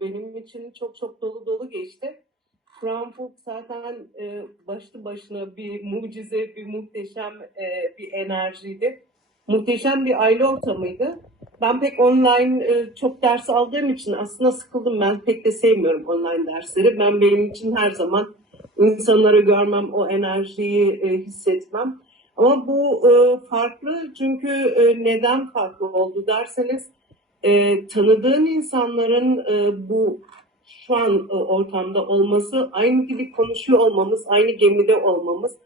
benim için çok çok dolu dolu geçti. Frankfurt zaten e, başlı başına bir mucize, bir muhteşem e, bir enerjiydi. Muhteşem bir aile ortamıydı. Ben pek online e, çok ders aldığım için aslında sıkıldım. Ben pek de sevmiyorum online dersleri. Ben benim için her zaman insanları görmem, o enerjiyi e, hissetmem. Ama bu e, farklı çünkü e, neden farklı oldu derseniz e, tanıdığın insanların e, bu şu an e, ortamda olması, aynı gibi konuşuyor olmamız, aynı gemide olmamız.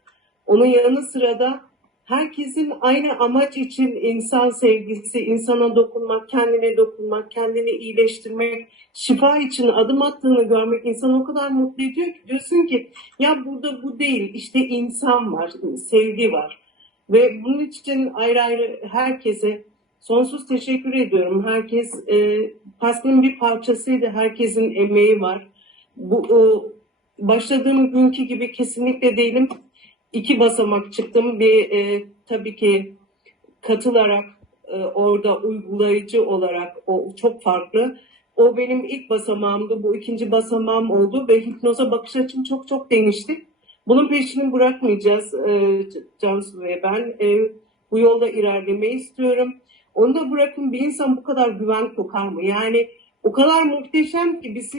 Onun yanı sıra da herkesin aynı amaç için insan sevgisi, insana dokunmak, kendine dokunmak, kendini iyileştirmek, şifa için adım attığını görmek insanı o kadar mutlu ediyor ki diyorsun ki ya burada bu değil, işte insan var, sevgi var. Ve bunun için ayrı ayrı herkese sonsuz teşekkür ediyorum. Herkes e, Pascal'ın bir parçasıydı. Herkesin emeği var. Bu e, başladığım günkü gibi kesinlikle değilim. İki basamak çıktım. Bir e, tabii ki katılarak e, orada uygulayıcı olarak o çok farklı. O benim ilk basamağımdı. Bu ikinci basamağım oldu ve hipnoza bakış açım çok çok değişti. Bunun peşini bırakmayacağız e, Cansu ve ben. E, bu yolda ilerlemeyi istiyorum. Onu da bırakın bir insan bu kadar güven kokar mı? Yani o kadar muhteşem ki biz